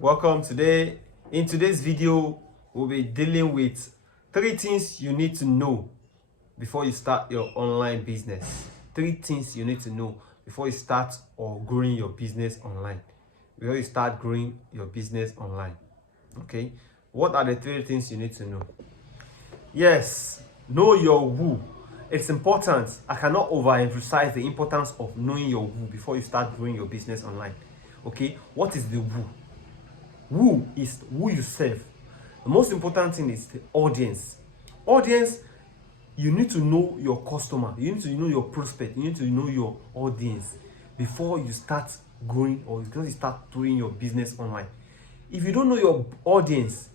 Welcome. In today's video, we'll be dealing with 3 things you need to know before you start your online business. 3 things you need to know before you start or growing your business online. Before you start growing your business online. Okay. What are the 3 things you need to know? Yes, know your who. It's important. I cannot overemphasize the importance of knowing your who before you start growing your business online. Okay. What is the who? Who is who you serve. The most important thing is the audience. Audience, you need to know your customer, you need to know your prospect, you need to know your audience before you start growing or before you start doing your business online. If you don't know your audience,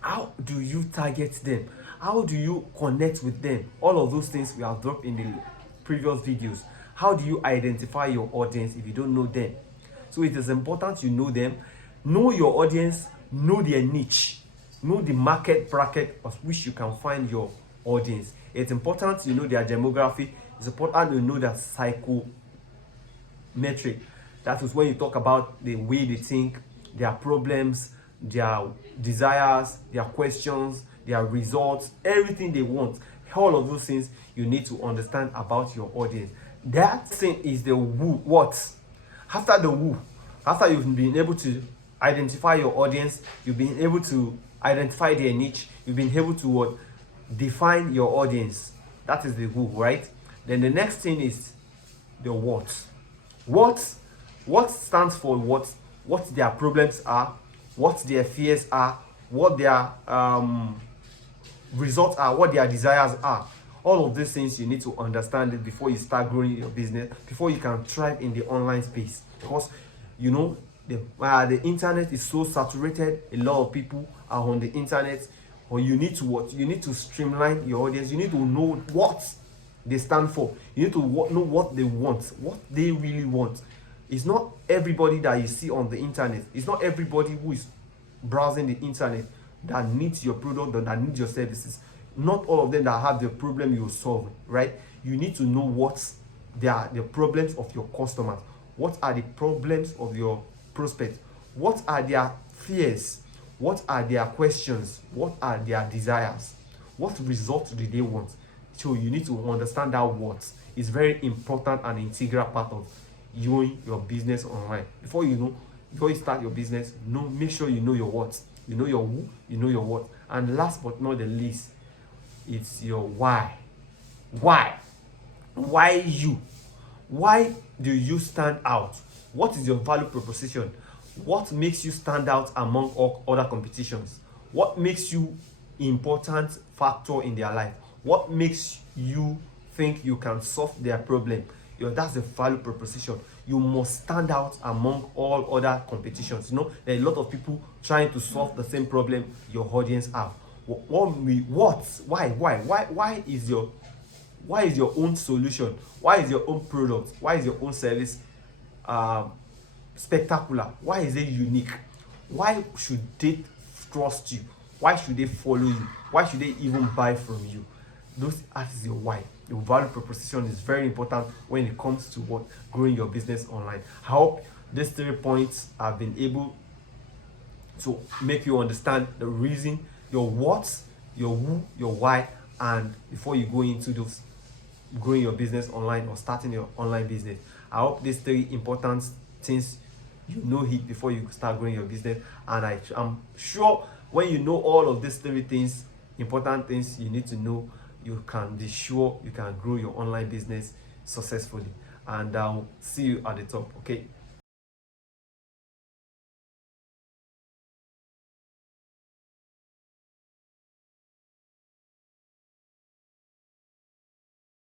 how do you target them? How do you connect with them? All of those things we have dropped in the previous videos. How do you identify your audience if you don't know them? So it is important you know them, know your audience, know their niche, know the market bracket of which you can find your audience. It's important you know their demography. It's important you know their psychometric. That is when you talk about the way they think, their problems, their desires, their questions, their results, everything they want. All of those things you need to understand about your audience. That thing is the who. What? After the who, after you've been able to identify your audience, you've been able to identify their niche, you've been able to what? Define your audience. That is the who, right? Then the next thing is the what. What stands for what their problems are, what their fears are, what their results are, what their desires are. All of these things you need to understand it before you start growing your business, before you can thrive in the online space. Because you know the internet is so saturated. A lot of people are on the internet. Or you need to what? You need to streamline your audience. You need to know what they stand for. You need to know what they want, what they really want. It's not everybody that you see on the internet. It's not everybody who is browsing the internet that needs your product or that needs your services. Not all of them that have the problem you're solving, right? You need to know what the problems of your customers. What are the problems of your prospects? What are their fears? What are their questions? What are their desires? What results do they want? So you need to understand that what is very important and integral part of doing your business online. Before you start your business, make sure you know your what. You know your who, you know your what. And last but not the least, it's your why. Why? Why you? Why do you stand out? What is your value proposition? What makes you stand out among all other competitions? What makes you important factor in their life? What makes you think you can solve their problem? That's the value proposition. You must stand out among all other competitions. There are a lot of people trying to solve the same problem your audience have. Why is your own solution? Why is your own product? Why is your own service spectacular? Why is it unique? Why should they trust you? Why should they follow you? Why should they even buy from you? That is your why. Your value proposition is very important when it comes to growing your business online. I hope these 3 points have been able to make you understand the reason, your what, your who, your why, and before you go into those growing your business online or starting your online business. I hope these 3 important things you know it before you start growing your business, and I'm sure when you know all of these 3 things, important things you need to know, you can be sure you can grow your online business successfully. And I'll see you at the top. Okay.